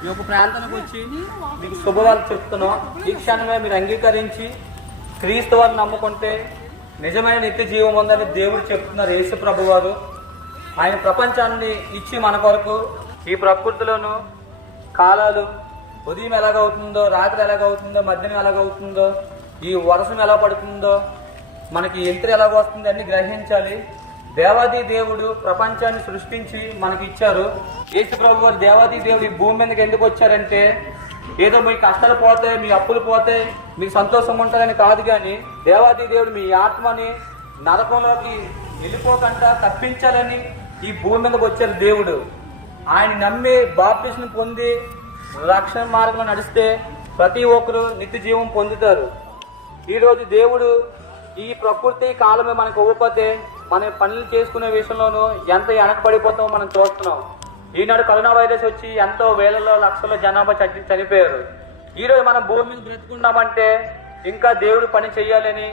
మీ యొక్క ప్రాంతానికి వచ్చి మీకు శుభవార్త చెప్తున్నాం. ఈ క్షణమే మీరు అంగీకరించి క్రీస్తు వారిని నమ్ముకుంటే నిజమైన నిత్య జీవం ఉందని దేవుడు చెప్తున్నారు. యేసు ప్రభు వారు ఆయన ప్రపంచాన్ని ఇచ్చి మన కొరకు ఈ ప్రకృతిలోను కాలాలు ఉదయం ఎలాగవుతుందో, రాత్రి ఎలాగవుతుందో, మధ్యాహ్నం ఎలాగవుతుందో, ఈ వర్షం ఎలా పడుతుందో, మనకి యంత్రం ఎలాగ వస్తుంది అన్ని గ్రహించాలి. దేవాది దేవుడు ప్రపంచాన్ని సృష్టించి మనకి ఇచ్చారు. యేసు ప్రభు వారు దేవాది దేవుడు ఈ భూమి మీదకి ఎందుకు వచ్చారంటే ఏదో మీ కష్టాలు పోతాయి, మీ అప్పులు పోతాయి, మీకు సంతోషం ఉంటుందని కాదు, కానీ దేవాది దేవుడు మీ ఆత్మని నరకంలోకి వెళ్ళిపోకుండా తప్పించాలని ఈ భూమి మీదకి వచ్చారు దేవుడు. ఆయన నమ్మి బాప్టిజం పొంది రక్షణ మార్గంలో నడిస్తే ప్రతి ఒక్కరు నిత్య జీవం పొందుతారు. ఈరోజు దేవుడు ఈ ప్రకృతి కాలమే మనకు ఇవ్వకపోతే మన పనులు చేసుకునే విషయంలోనూ ఎంత వెనకబడిపోతామో మనం చూస్తున్నాం. ఈనాడు కరోనా వైరస్ వచ్చి ఎంతో వేలలో లక్షల జనాభా చనిపోయారు. ఈరోజు మనం భూమి మీద బ్రతుకున్నామంటే ఇంకా దేవుడు పని చేయాలని,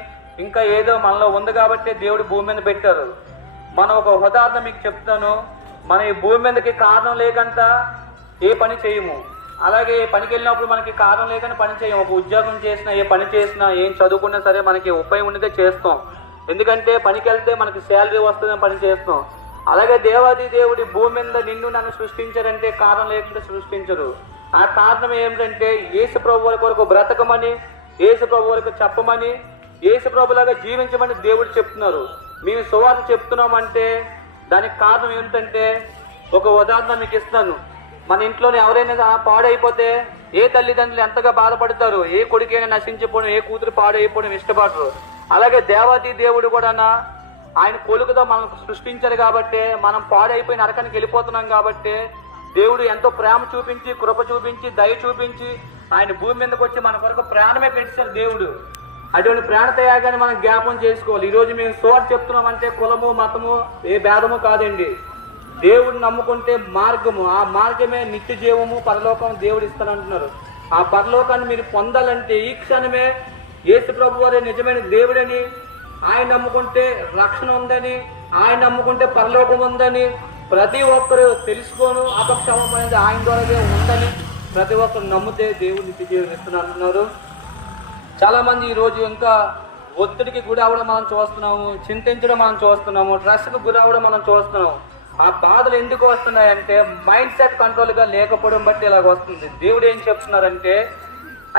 ఇంకా ఏదో మనలో ఉంది కాబట్టి దేవుడు భూమి మీద పెట్టారు. మనం ఒక ఉదాహరణ మీకు చెప్తాను. మన ఈ భూమి మీదకి కారణం లేకుండా ఏ పని చేయము. అలాగే పనికి వెళ్ళినప్పుడు మనకి కారణం లేకుండా పని చేయము. ఒక ఉద్యోగం చేసినా, ఏ పని చేసినా, ఏం చదువుకున్నా సరే మనకి ఉపయోగం ఉండితే చేస్తాం. ఎందుకంటే పనికి వెళ్తే మనకి శాలరీ వస్తుందని పని చేస్తాం. అలాగే దేవాది దేవుడి భూమి మీద నిన్ను నన్ను సృష్టించారంటే కారణం లేకుండా సృష్టించరు. ఆ కారణం ఏమిటంటే యేసు ప్రభు వారి కొరకు బ్రతకమని, యేసు ప్రభు వరకు చెప్పమని, యేసు ప్రభులాగా జీవించమని దేవుడు చెప్తున్నారు. మేము సువార్త చెప్తున్నామంటే దానికి కారణం ఏమిటంటే ఒక ఉదాహరణ మీకు ఇస్తాను. మన ఇంట్లోనే ఎవరైనా పాడైపోతే ఏ తల్లిదండ్రులు ఎంతగా బాధపడతారు. ఏ కొడుకైనా నశించిపోవడం, ఏ కూతురు పాడైపోవడం ఇష్టపడరు. అలాగే దేవాది దేవుడు కూడా ఆయన కొలుకుతో మనం సృష్టించారు కాబట్టి మనం పాడైపోయి నరకానికి వెళ్ళిపోతున్నాం కాబట్టి దేవుడు ఎంతో ప్రేమ చూపించి, కృప చూపించి, దయ చూపించి ఆయన భూమి మీదకి వచ్చి మన కొరకు ప్రాణమే పెట్టారు దేవుడు. అటువంటి ప్రాణ త్యాగాన్ని మనం జ్ఞాపం చేసుకోవాలి. ఈరోజు మేము సువార్త చెప్తున్నామంటే కులము, మతము, ఏ భేదము కాదండి. దేవుడిని నమ్ముకుంటే మార్గము, ఆ మార్గమే నిత్య జీవము, పరలోకం దేవుడు ఇస్తానంటున్నారు. ఆ పరలోకాన్ని మీరు పొందాలంటే ఈ క్షణమే యేసు ప్రభు వారే నిజమైన దేవుడని, ఆయన నమ్ముకుంటే రక్షణ ఉందని, ఆయన నమ్ముకుంటే పరలోకం ఉందని ప్రతి ఒక్కరు తెలుసుకోను. అపక్షమం అనేది ఆయన ద్వారానే ఉందని ప్రతి ఒక్కరు నమ్మితే దేవుడు నిత్య జీవం ఇస్తున్నారు. చాలా మంది ఈరోజు ఇంకా ఒత్తిడికి గురి అవ్వడం మనం చూస్తున్నాము, చింతించడం మనం చూస్తున్నాము, స్ట్రెస్కి గురి అవ్వడం మనం చూస్తున్నాము. ఆ బాధలు ఎందుకు వస్తున్నాయంటే మైండ్ సెట్ కంట్రోల్గా లేకపోవడం బట్టి ఇలాగ వస్తుంది. దేవుడు ఏం చెప్తున్నారంటే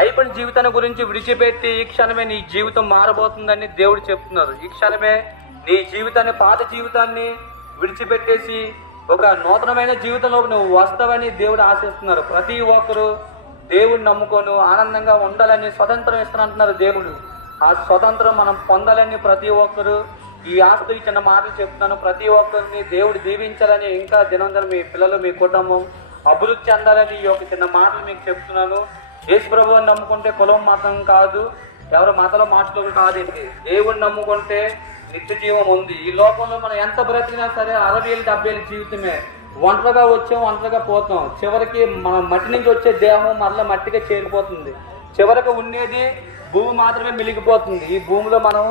అయిపోయిన జీవితాన్ని గురించి విడిచిపెట్టి ఈ క్షణమే నీ జీవితం మారబోతుందని దేవుడు చెప్తున్నారు. ఈ క్షణమే నీ జీవితాన్ని, పాత జీవితాన్ని విడిచిపెట్టేసి ఒక నూతనమైన జీవితంలోకి నువ్వు వస్తావని దేవుడు ఆశిస్తున్నారు. ప్రతి ఒక్కరు దేవుడిని నమ్ముకొని ఆనందంగా ఉండాలని స్వతంత్రం ఇస్తానంటున్నారు దేవుడు. ఆ స్వతంత్రం మనం పొందాలని ప్రతి ఒక్కరు ఈ ఆస్తి చిన్న మాటలు చెప్తున్నాను. ప్రతి ఒక్కరిని దేవుడు దీవించాలని, ఇంకా దినందినం మీ పిల్లలు, మీ కుటుంబం అభివృద్ధి చెందాలని ఈ యొక్క చిన్న మాటలు మీకు చెప్తున్నాను. యేసు ప్రభువుని నమ్ముకుంటే కులం మతం కాదు, ఎవరు మతాల మాటలు కాదండి. దేవుడిని నమ్ముకుంటే నిత్య జీవం ఉంది. ఈ లోకంలో మనం ఎంత బ్రతికినా సరే 60 ఏళ్ళు 70 ఏళ్ళ జీవితమే. ఒంటరిగా వచ్చాం, ఒంటరిగా పోతాం. చివరికి మన మట్టి నుంచి వచ్చే దేహం మరలా మట్టిగా చేరిపోతుంది. చివరికి ఉండేది భూమి మాత్రమే మిలిగిపోతుంది. ఈ భూమిలో మనం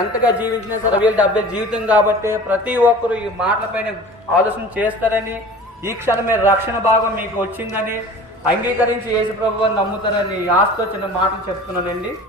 ఎంతగా జీవించినా సరే 60 ఏళ్ళు 70 ఏళ్ళ జీవితం కాబట్టి ప్రతి ఒక్కరు ఈ మాటలపైన ఆలోచన చేస్తారని, ఈ క్షణమే రక్షణ భాగం మీకు వచ్చిందని అంగీకరించి యేసు ప్రభువుని నమ్ముతారని ఆశతో చిన్న మాటలు చెప్తున్నానండి.